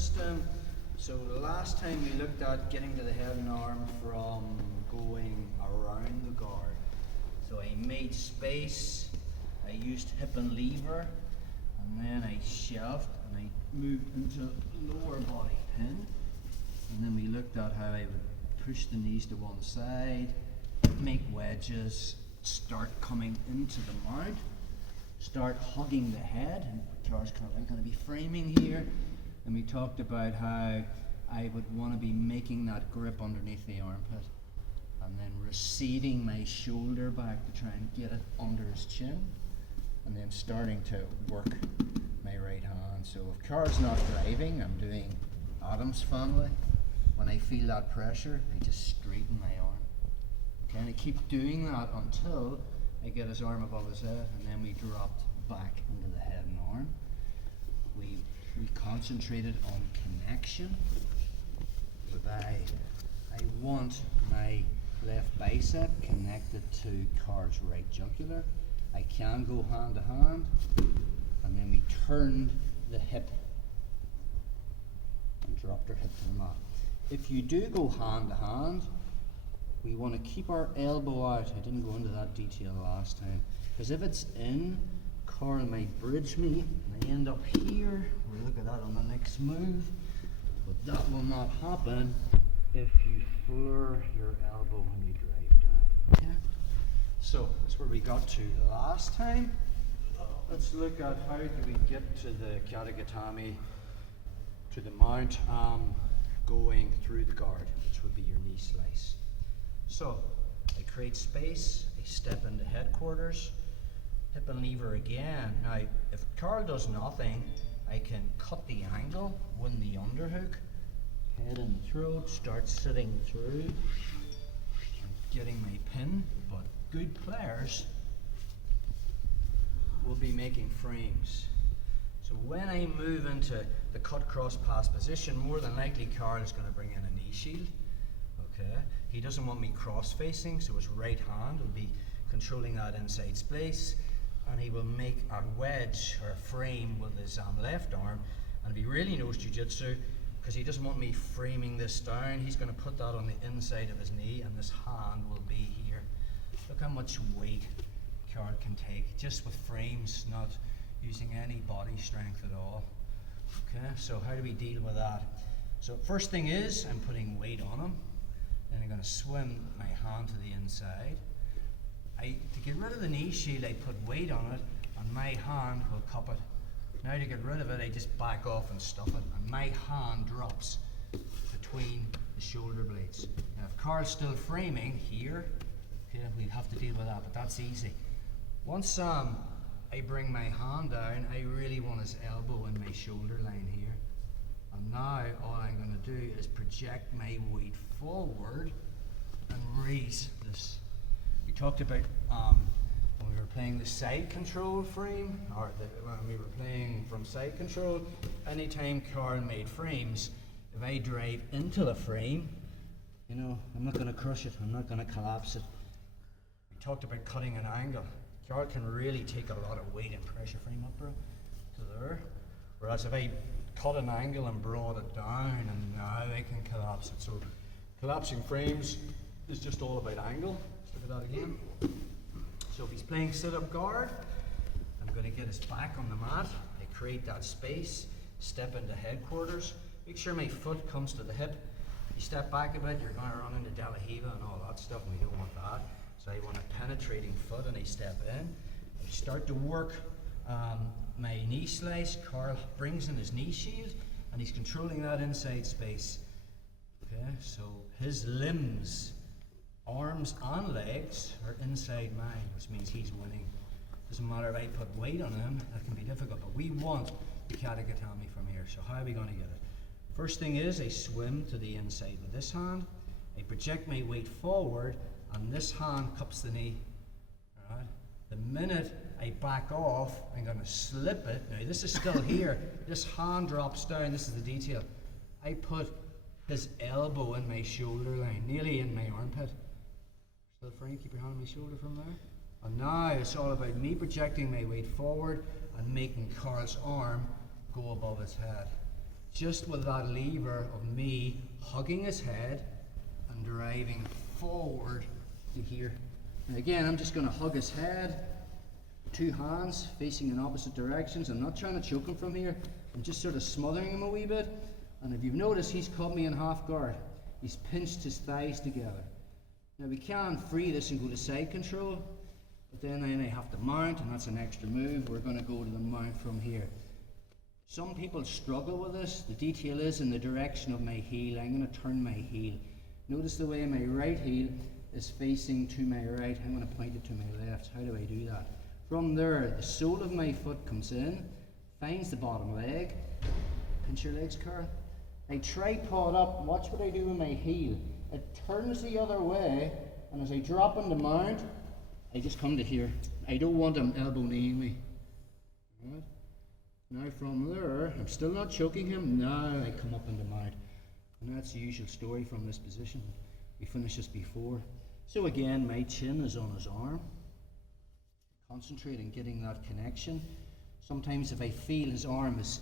system. So the last time we looked at getting to the head and arm from going around the guard. So I made space, I used hip and lever, and then I shelved and I moved into lower body pin. And then we looked at how I would push the knees to one side, make wedges, start coming into the mount, start hugging the head, and Car's going to be framing here. And we talked about how I would want to be making that grip underneath the armpit and then receding my shoulder back to try and get it under his chin, and then starting to work my right hand. So if Car's not driving, I'm doing Adam's family. When I feel that pressure, I just straighten my arm. Okay, and I keep doing that until I get his arm above his head, and then we dropped back into the head and arm. We concentrated on connection. I want my left bicep connected to Car's right jugular. I can go hand to hand, and then we turned the hip and dropped our hip to the mat. If you do go hand to hand, we want to keep our elbow out. I didn't go into that detail last time, because if it's in, Carl might bridge me and I end up here. We'll look at that on the next move, but that will not happen if you flare your elbow when you drive down. Okay? So that's where we got to last time. Let's look at how do we get to the Kata Gatame, to the mount, going through the guard, which would be your knee slice. So I create space, I step into headquarters, hip and lever again. Now, if Carl does nothing, I can cut the angle, win the underhook, head and throat, start sitting through, getting my pin. But good players will be making frames. So when I move into the cut cross pass position, more than likely Carl is going to bring in a knee shield. Okay, he doesn't want me cross facing, so his right hand will be controlling that inside space, and he will make a wedge or a frame with his left arm. And if he really knows jiu-jitsu, because he doesn't want me framing this down, he's going to put that on the inside of his knee, and this hand will be here. Look how much weight Carl can take just with frames, not using any body strength at all. Okay, so how do we deal with that? So first thing is, I'm putting weight on him. Then I'm going to swim my hand to the inside. To get rid of the knee shield, I put weight on it, and my hand will cup it. Now to get rid of it, I just back off and stuff it, and my hand drops between the shoulder blades. Now if Carl's still framing here, okay, we'll have to deal with that, but that's easy. Once I bring my hand down, I really want his elbow in my shoulder line here. And now all I'm going to do is project my weight forward and raise this. We talked about when we were playing the side control frame, or when we were playing from side control, anytime Carl made frames, if I drive into the frame, you know, I'm not going to crush it, I'm not going to collapse it. We talked about cutting an angle. Carl can really take a lot of weight and pressure frame up, bro, to there. Whereas if I cut an angle and brought it down, and now I can collapse it. So collapsing frames is just all about angle. Let's look at that again. So if he's playing sit-up guard, I'm going to get his back on the mat. I create that space, step into headquarters, make sure my foot comes to the hip. You step back a bit, you're going to run into De La Hiva and all that stuff, and we don't want that. So I want a penetrating foot, and I step in. I start to work my knee slice. Carl brings in his knee shield, and he's controlling that inside space. Okay, so his limbs, arms and legs, are inside mine, which means he's winning. Doesn't matter if I put weight on him, that can be difficult, but we want the Kata Gatame from here. So how are we going to get it? First thing is I swim to the inside with this hand. I project my weight forward, and this hand cups the knee. All right. The minute I back off, I'm going to slip it. Now this is still here. This hand drops down. This is the detail. I put his elbow in my shoulder line, nearly in my armpit. Still frame, keep your hand on my shoulder from there. And now it's all about me projecting my weight forward and making Carl's arm go above his head. just with that lever of me hugging his head and driving forward to here. And again, I'm just going to hug his head, 2 hands facing in opposite directions. I'm not trying to choke him from here. I'm just sort of smothering him a wee bit. And if you've noticed, he's caught me in half guard. He's pinched his thighs together. Now we can free this and go to side control, but then I have to mount, and that's an extra move. We're going to go to the mount from here. Some people struggle with this. The detail is in the direction of my heel. I'm going to turn my heel. Notice the way my right heel is facing to my right. I'm going to point it to my left. How do I do that? From there, the sole of my foot comes in, finds the bottom leg. Pinch your legs, Carl. I tripod up. Watch what I do with my heel. It turns the other way, and as I drop on the mount, I just come to here. I don't want him elbow kneeing me. Right? Now from there, I'm still not choking him. Now I come up on the mount. And that's the usual story from this position. We finished this before. So again, my chin is on his arm. Concentrate on getting that connection. Sometimes if I feel his arm is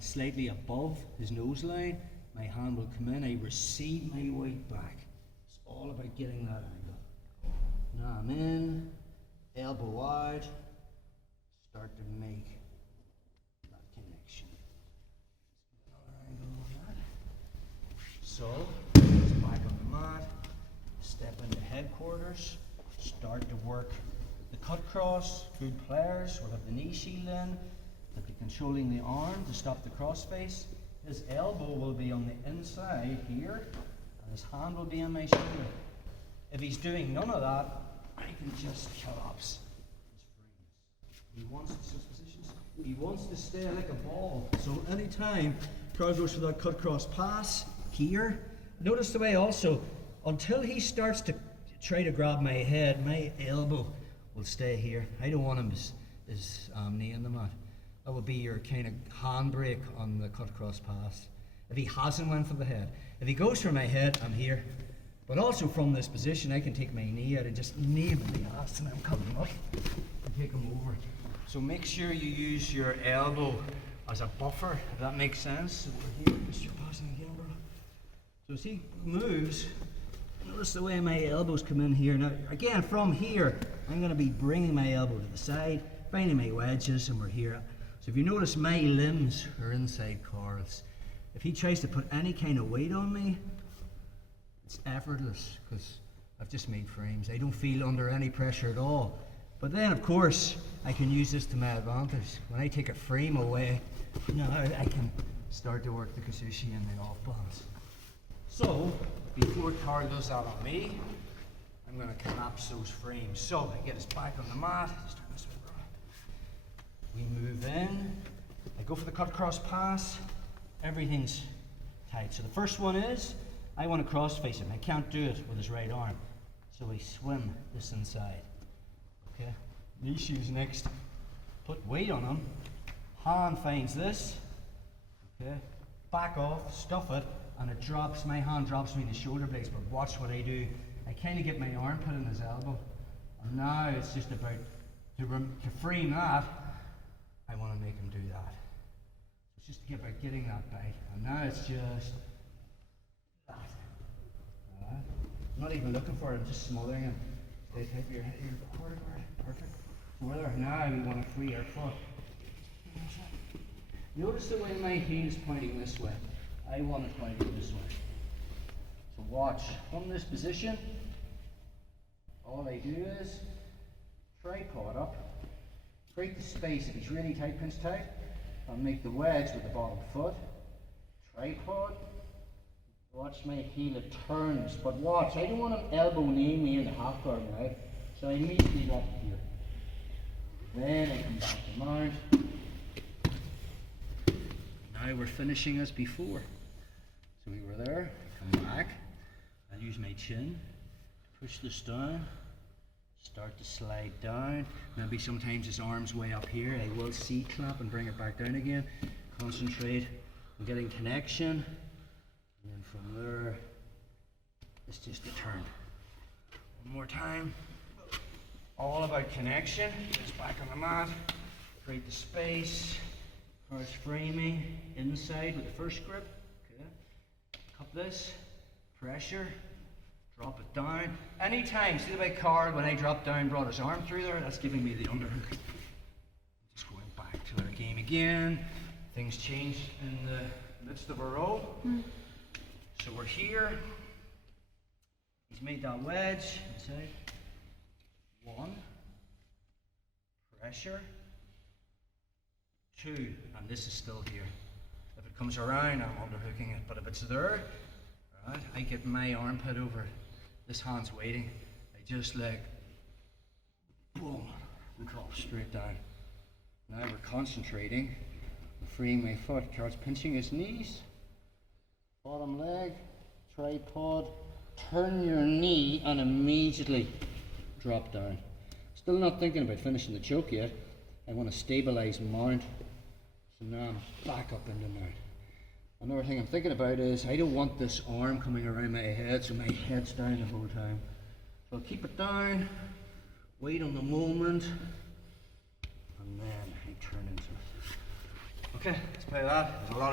slightly above his nose line, my hand will come in, I recede my weight back. It's all about getting that angle. Now I'm in, elbow out, start to make that connection. Another angle on that. So, it's back on the mat, step into headquarters, start to work the cut cross. Good players will have the knee shield in, they'll be controlling the arm to stop the cross face. His elbow will be on the inside here, and his hand will be on my shoulder. If he's doing none of that, I can just collapse his freeness. He wants to switch positions. He wants to stay like a ball. So anytime Carl goes for that cut cross pass here, notice the way also, until he starts to try to grab my head, my elbow will stay here. I don't want him his knee in the mat. That would be your kind of handbrake on the cut cross pass. If he hasn't went for the head. If he goes for my head, I'm here. But also from this position, I can take my knee out and just knee him in the ass, and I'm coming up and take him over. So make sure you use your elbow as a buffer, if that makes sense. So we're here, Mr. Passing again, bro. So as he moves, notice the way my elbows come in here. Now, again, from here, I'm going to be bringing my elbow to the side, finding my wedges, and we're here. So if you notice, my limbs are inside Carl's. If he tries to put any kind of weight on me, it's effortless, because I've just made frames. I don't feel under any pressure at all. But then, of course, I can use this to my advantage. When I take a frame away, now I can start to work the Kasushi and the off balance. So, before Carl does that on me, I'm going to collapse those frames. So, I get his back on the mat. Just turn this way, bro. We move in. I go for the cut cross pass. Everything's tight. So the first one is, I want to cross face him. I can't do it with his right arm. So I swim this inside. Okay. Knee shoes next. Put weight on him. Hand finds this. Okay. Back off, stuff it, and it drops. My hand drops between the shoulder blades, but watch what I do. I kind of get my arm put in his elbow. And now it's just about to frame that. I want to make him do that. It's just about getting that bite. And now it's just that. I'm not even looking for it, I'm just smothering him. Stay tight with your head, your quarter guard. Perfect. So there. Now we want to free our foot. Notice the way my heel is pointing this way. I want it pointing this way. So watch. From this position, all I do is tripod up. Create the space. If he's really tight, pinch tight, I'll make the wedge with the bottom foot. Tripod. Watch my heel, it turns. But watch, I don't want him elbow kneeing me in the half guard now. So I immediately lock here. Then I come back to mount. Now we're finishing as before. So we were there, I come back. I'll use my chin to push this down. Start to slide down. Maybe sometimes his arm's way up here. I will C-clap and bring it back down again. Concentrate on getting connection. And then from there, it's just a turn. One more time. All about connection. Just back on the mat. Create the space. Cards framing inside with the first grip. Okay. Cup this, pressure, drop it down. Anytime, see the way card when I drop down brought his arm through there, that's giving me the underhook. Just going back to our game again. Things change in the midst of a row. So we're here. He's made that wedge inside. One. Pressure. Two. And this is still here. If it comes around, I'm underhooking it. But if it's there, right, I get my armpit over. This hand's waiting. I just like, boom, and drop straight down. Now we're concentrating. Freeing my foot. Card's pinching his knees. Bottom leg, tripod. Turn your knee and immediately drop down. Still not thinking about finishing the choke yet. I want to stabilize mount. So now I'm back up into mount. Another thing I'm thinking about is I don't want this arm coming around my head, so my head's down the whole time. So I'll keep it down, wait on the moment, and then I turn into it. Okay, let's play that. There's a lot of